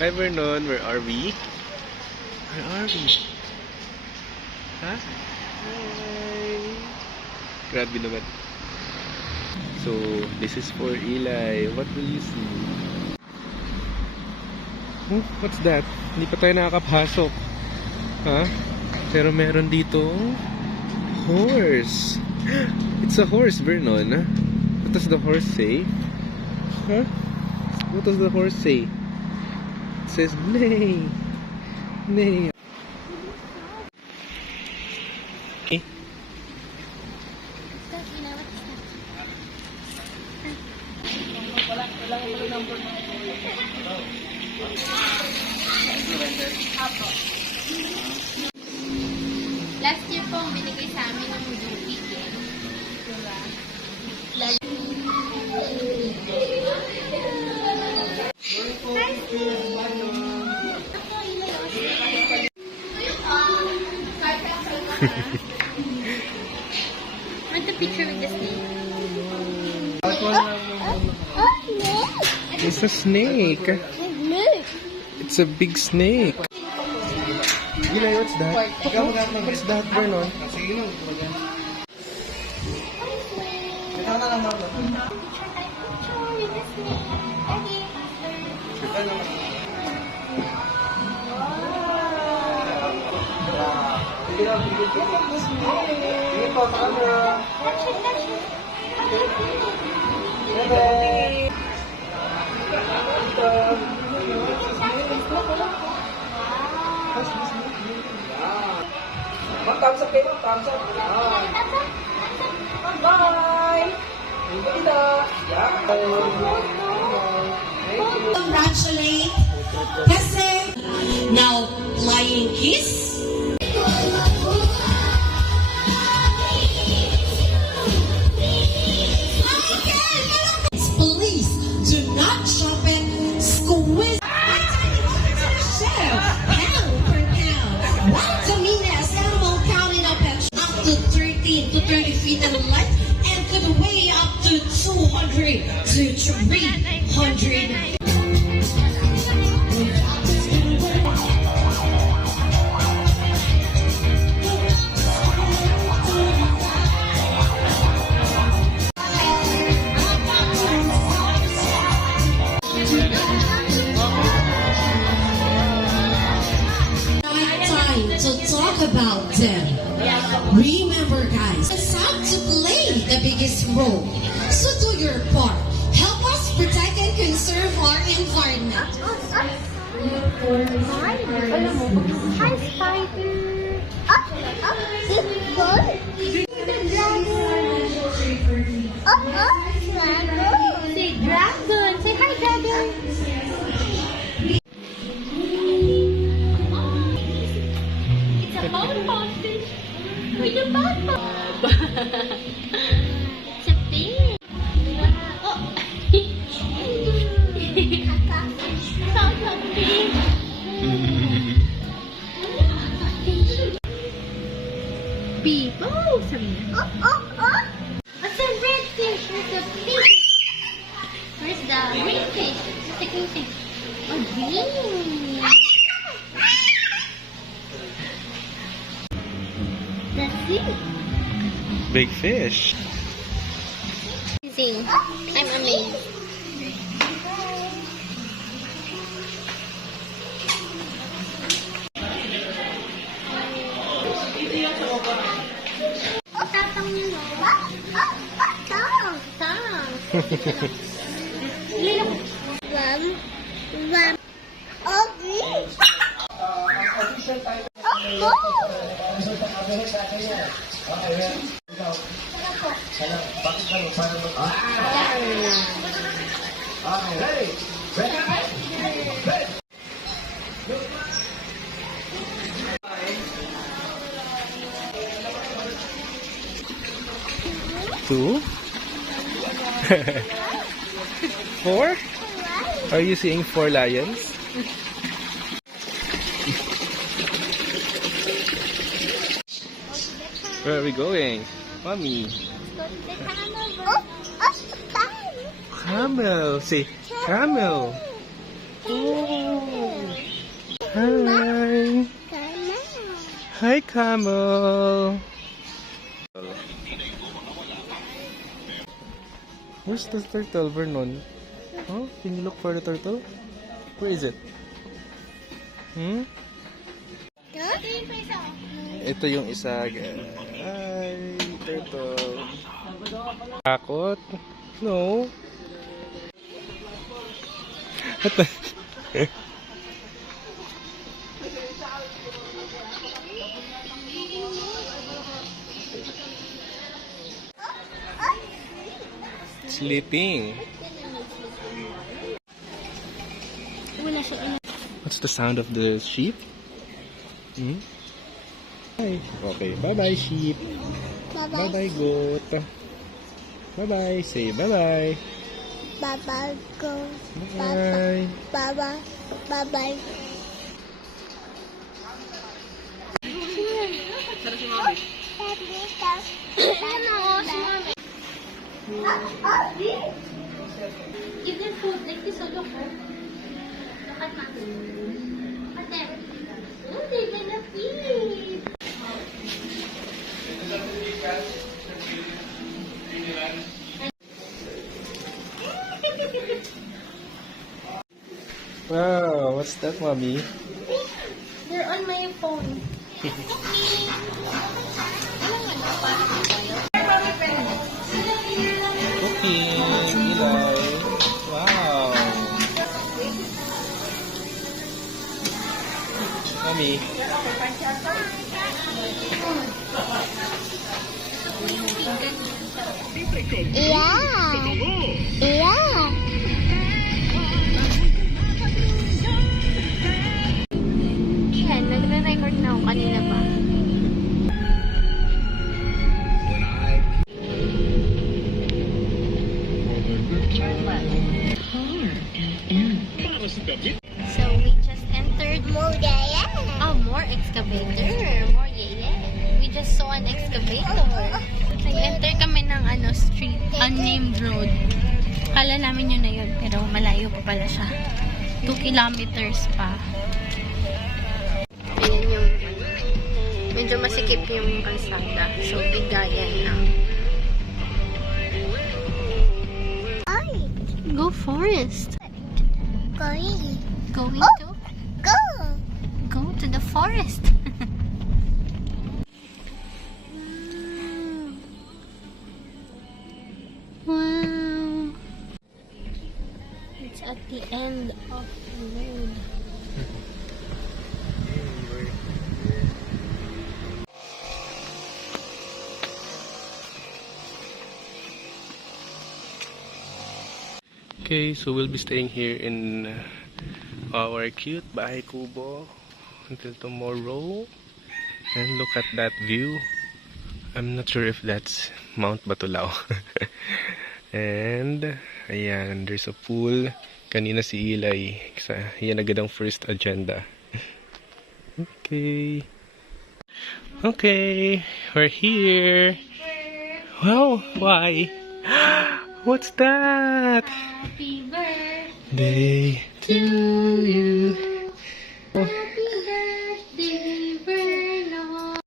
Hi Vernon, where are we? Where are we? Huh? Hi! Grabe naman. So, this is for Eli. What will you see? Oh, what's that? Hindi pa tayo nakakapasok. Huh? Pero meron dito horse. It's a horse, Vernon. What does the horse say? Huh? What does the horse say? It says, neigh. Neigh. Okay. Last year po, binigay sa amin ng Dupi. Diba? Want a picture with the snake? It's a snake. It's a big snake. Eli, what's that? What's that, Vernon? Thumbs up kayo, thumbs up. Bye! Congratulate kasi now flying kiss. Please do not chop it, squeeze. Chef, pound per pound. One Dominus animal counting up at up to 13 to 30 feet in length and could weigh up to 200 to 300. To talk about them. Remember, guys, it's time to play the biggest role. So do your part. Help us protect and conserve our environment. Hi, Spider! It's good! Dragon! Say dragon! Say hi, dragon! Poundfish with a papa. It's a pig. Oh. Sounds like a pig. Beep. Oh, sabi niya. What's a red fish with a pig? Where's the green fish? What's the green fish? Oh, green. That's it. Big fish. Amazing. I'm amazed. Tatang yun. Tang. One. Okay. Two? Four? Are you seeing 4 lions? Where are we going? Mommy. Camel. Say camel. Oh. Hi. Hi, Camel. Where's the turtle, Vernon? Oh, can you look for the turtle? Where is it? Hmm? Ito yung isa. Hi, turtle. Takot? No. Sleeping. Wala siya. What's the sound of the sheep? Hmm? Hi. Okay. Bye-bye, sheep. Bye-bye, goat. Bye-bye. Say bye-bye. Bye-bye, go. Bye. Bye-bye. Bye-bye. Give them food like this, look. Look at that. Look at them. Oh, they're gonna feed. Wow, what's that, mommy? They're on my phone. Cooking, Eli. Wow. Mommy. Yeah. Ken, nagre-record na ako kanina ba? So we just entered more more excavator. More We just saw an excavator. Nag-enter kami ng street, unnamed road. Kala namin yun na yun, pero malayo pa pala siya. 2 kilometers pa. Ayan yung medyo masikip yung kalsada. So bigayan lang. Go forest. Going to? Go to the forest. Wow. It's at the end of the road. Okay, so we'll be staying here in our cute Bahay Kubo until tomorrow. And look at that view. I'm not sure if that's Mount Batulao. And ayan, there's a pool. Kanina si Eli. Yan agad ang first agenda. Okay. Okay, we're here. Wow, why? What's that? Happy birthday Day to you. to